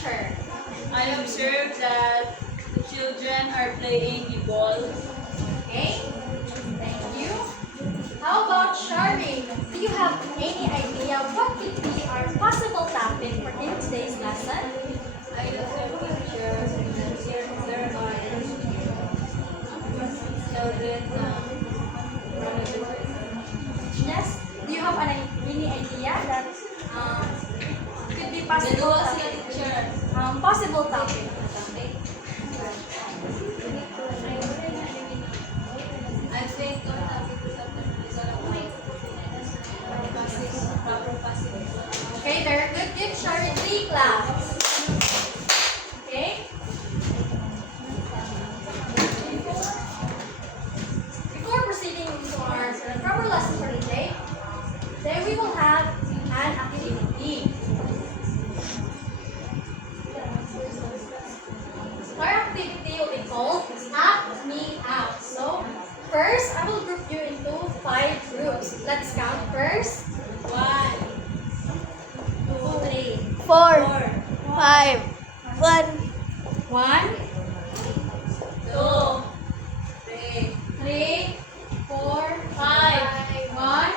picture? I observed that the children are playing the ball. Okay, thank you. How about Shari? Do you have any idea what could be our possible topic for in today's lesson? I observed pictures and then there are children Yes. Do you have any idea that could be possible Dalawa sila topic? teacher. Possible topic. I think our topic is all about proper passive. Okay, very good. Give Shari 3 claps. Okay. Before proceeding to our proper lesson for today, then we will have an activity. Our activity will be called Act Me Out. So, first, I will group you into 5 groups. Let's count first. 1, 2, 3, 4, 4, 5, 1, 1, 2, 3, 3, 4, 5. 1,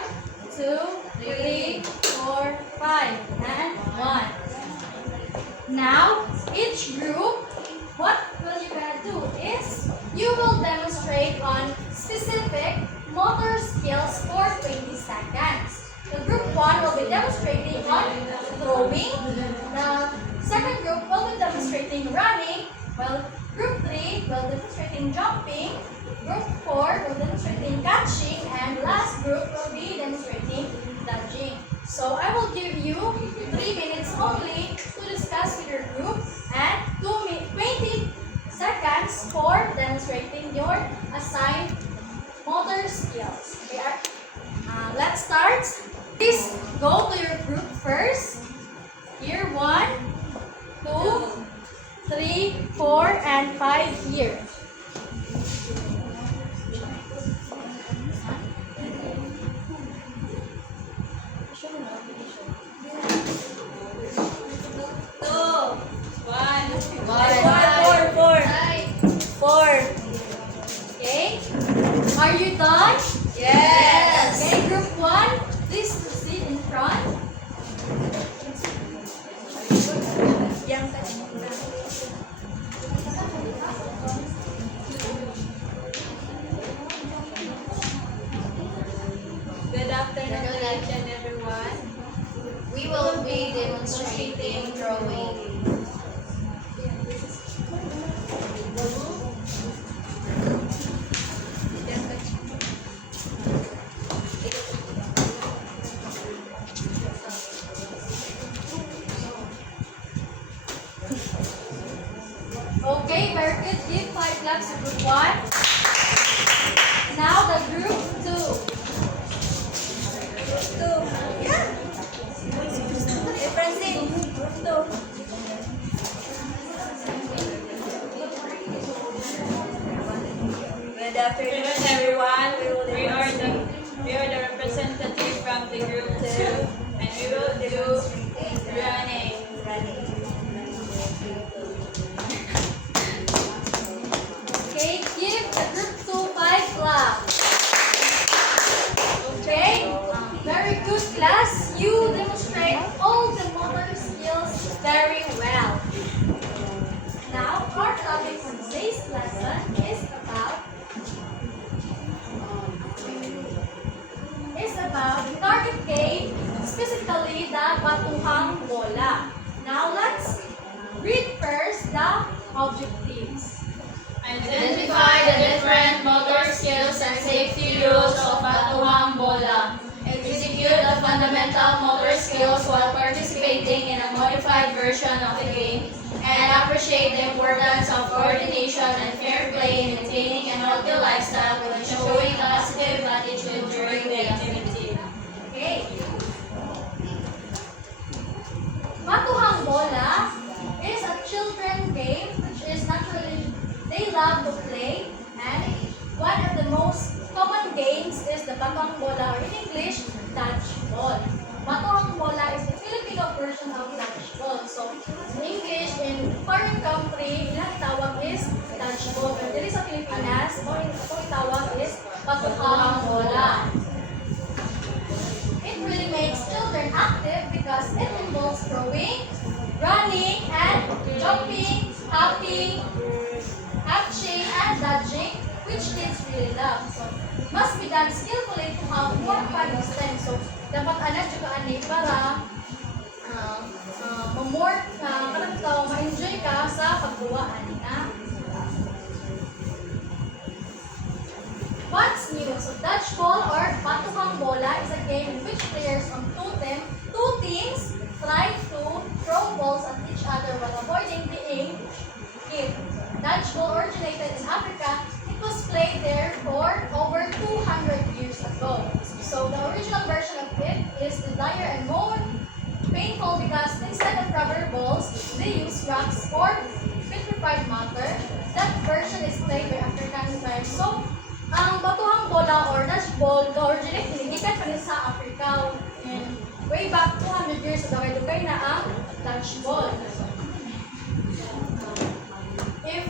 2, 3, 4, 5, and 1. Now, each group, what will you gonna do is you will demonstrate on specific motor skills for 20 seconds. The group 1 will be demonstrating on throwing. The second group will be demonstrating running. While group 3 will demonstrating jumping. Group 4 will demonstrating catching. And last group will be demonstrating dodging. So I will give you 3 minutes only to discuss with your group and 20 seconds for demonstrating your assigned motor skills. Okay, let's start. Please go to your group first. Here, 1, 2, 3, 4, and 5 here. Okay? Are you done? Yes. Okay, group 1, please proceed in front. Good afternoon to each and everyone. We will be demonstrating drawing. Okay, very good. Give 5 claps to group 1. Now the group 2. Good afternoon, everyone. We are the representative from the group 2, and we will do running. Okay, give the group 2 5 claps. Okay, very good class. You demonstrate all the motor skills very well. Now, our topic for today's lesson is about the target game, specifically the batuhang bola. Now, let's read first the objectives. Identify the different motor skills and safety rules of batuhang bola. Execute the fundamental motor skills while participating in a modified version of the game, and appreciate the importance of coordination and fair play in maintaining a healthy lifestyle and showing positive attitude during the activity. Okay. Batuhang bola is a children game which is naturally they love to play, and one of the most common games is the batuhang bola, or in English, dodgeball. Batuhang bola is the Filipino version of dodgeball. So in English, foreign country, ilang tawag is dodgeball. Pero dito sa Pilipinas, itong tawag is batuhang bola. It really makes children active because it involves throwing, running, and jumping, hopping, catching, and dodging, which kids really love. So, must be done skillfully to have more fun this time. So, dapat anak juga ani para ma-enjoy ka sa pagbuwa ani na. What's new? So, dodgeball or batuhang bola is a game in which players on two teams try to throw balls at each other while avoiding being hit. Dodgeball originated in Africa. It was played there for over 200 years ago. So the original version of it is dire and more painful because instead of rubber balls, they use rocks or petrified matter. That version is played by African tribes. So, ang batuhang bola or dodgeball, originate niligikan pa rin sa Africa. And way back 200 years ago, dugay na ang dodgeball. If,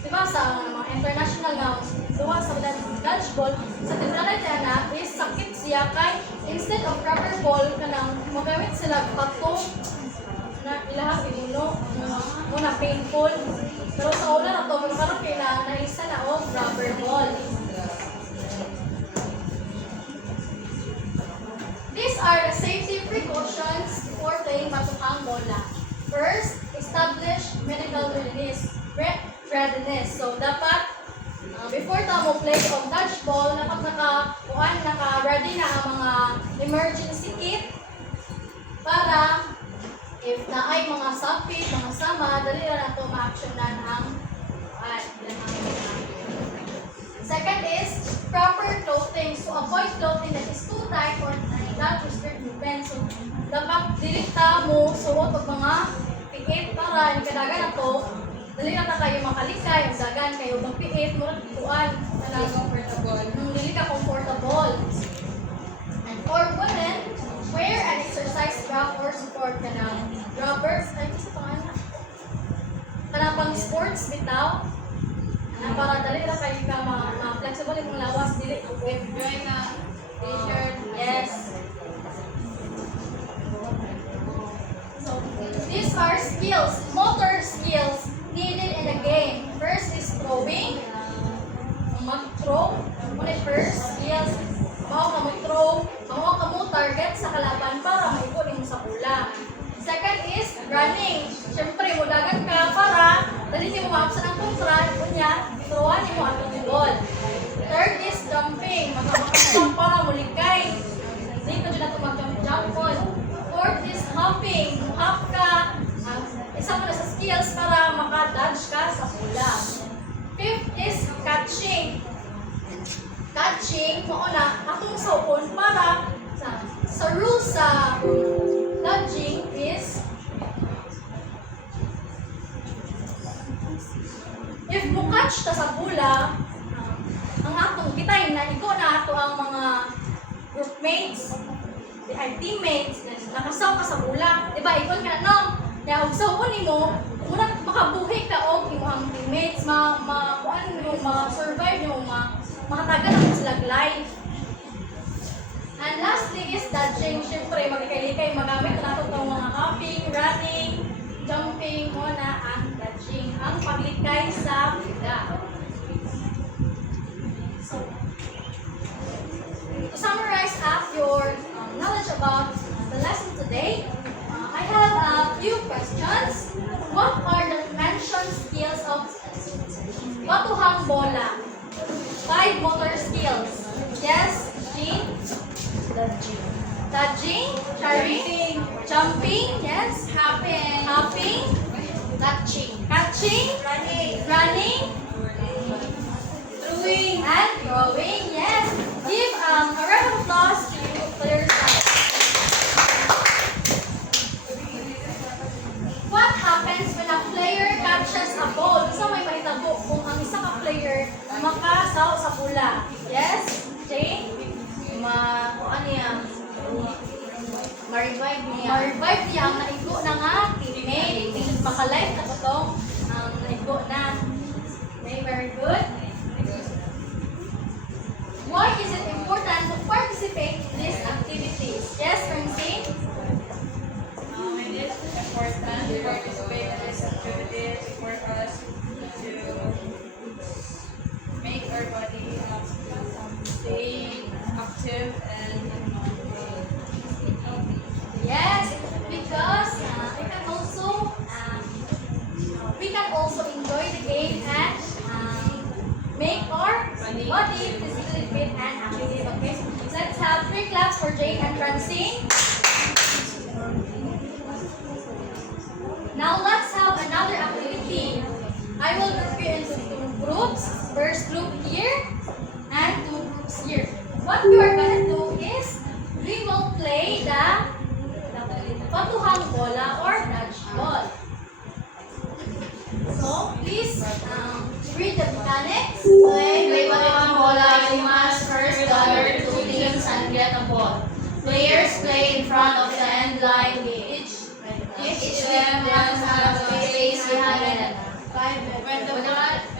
diba sa mga international na duwa sa dodgeball, sa tinalay na is sakit siya kay instead of rubber ball kanang magamit sila patong na ilahang inuno muna painful. Pero sa una na to, parang kailangan na isa na o rubber ball. These are the safety precautions for playing batuhang bola. First, establish medical readiness. So, dapat before ta mo play on dodgeball, dapat naka-ready na ang mga emergency kit para if na ay mga sapit, mga sama, dali na ito ma-actionan ang Second is proper clothing. So, avoid clothing that is too tight or not restrict movement. So, dapat direkta mo suot og mga piit para hindi kadagan na to. Dali na kayo makalikay, ang dagan kayo magpiit, murag tuan. Dili ka comfortable. And for women, wear an exercise bra or support ka na rubbers. Ay, isa pa nga. Kana pang sports bitaw. Na para dali na kayo ka ma-flexible yung lawas, dili with dry na t-shirt. Yes. So, these are skills, motor skills needed in the game. First is throwing. Mag-throw. Muna first skills. Mao ka mag-throw. Mao ka mo target sa kalaban para maikot mo sa bola. Second is running. Siyempre, mulagan ka para dali mo maapsan ang kontra. Kunya, throwan mo ang ball. Third is jumping. Magkakasang para mulikay. Dito dyan na ito mag-jump ball. Fourth is hopping. Hop ka. Isa mo na sa skills para maka-dodge ka sa bola. Fifth is catching. Catching, mauna, atong saupon para sa rules sa dodging is if mo-catch ta sa bola, ang atong kitay na iko na ato ang mga groupmates, ay teammates, nakasaw ka sa bola, diba, ikon ka na, no? Kaya kung saupon mo, muna makabuhi ka o imong teammates, ma-survive nyo, makatagal na sila life. And lastly is dodging. Siyempre, magkailikay, magamit na ito itong mga hopping, running, jumping, muna ang dodging. Ang paglikay sa bola. So, to summarize up your knowledge about the lesson today, I have a few questions. What are the mentioned skills of batuhang bola? 5 motor skills. Yes, Jean? Dodging. Charring. Jumping. Yes. Hopping. Catching. Running. Throwing. Yes. Give a round of applause to player side. What happens when a player catches a ball? Isa may mahitabo kung ang isa ka player makasaw sa bola. Yes? Jane? Ma-revive niya ang naigo na nga teammate. Makalive at is for us to make our body stay active and Yes, because we can also enjoy the game and make our body physically fit and active. Okay, let's have 3 claps for Jane and Francine. Now let's have another activity. I will group you into 2 groups. First group here and 2 groups here. What we are gonna do is we will play the patuhang bola or dodgeball. So please read the mechanics. play patuhang bola. You must first gather 2 teams and get a ball. Players play in front of the end line. Each team must have a space behind it. When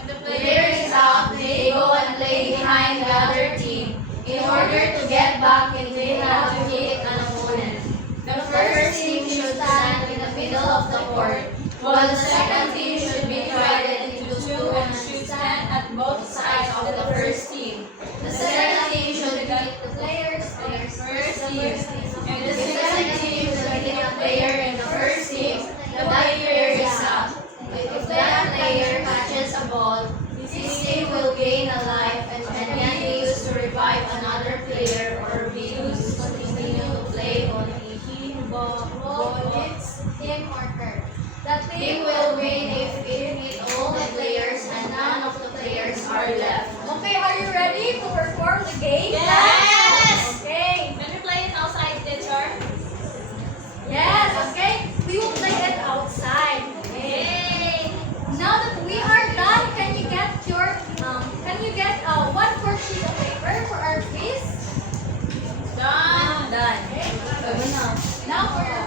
the player is out, they go and play behind the other team. In order to get back in, they have to hit an opponent. The first team should stand in the middle of the court, while the second team should be divided into 2 and should stand at both sides of the first team. The second team should hit the first team, and the second team should hit a player in the first team. The player is out. If that player catches a ball, this team will gain a life and can be used to revive another player or be used to continue to play on a Ball hits him or her. The team will win if it hit all the players and none of the players are left. Okay, are you ready to perform the game? Yes! Okay. Can we play it outside, teacher? Yes, okay. We will play it outside. Okay. Now that we are done, can you get 1 sheet of paper for our quiz? Done. Done. Okay. Now for your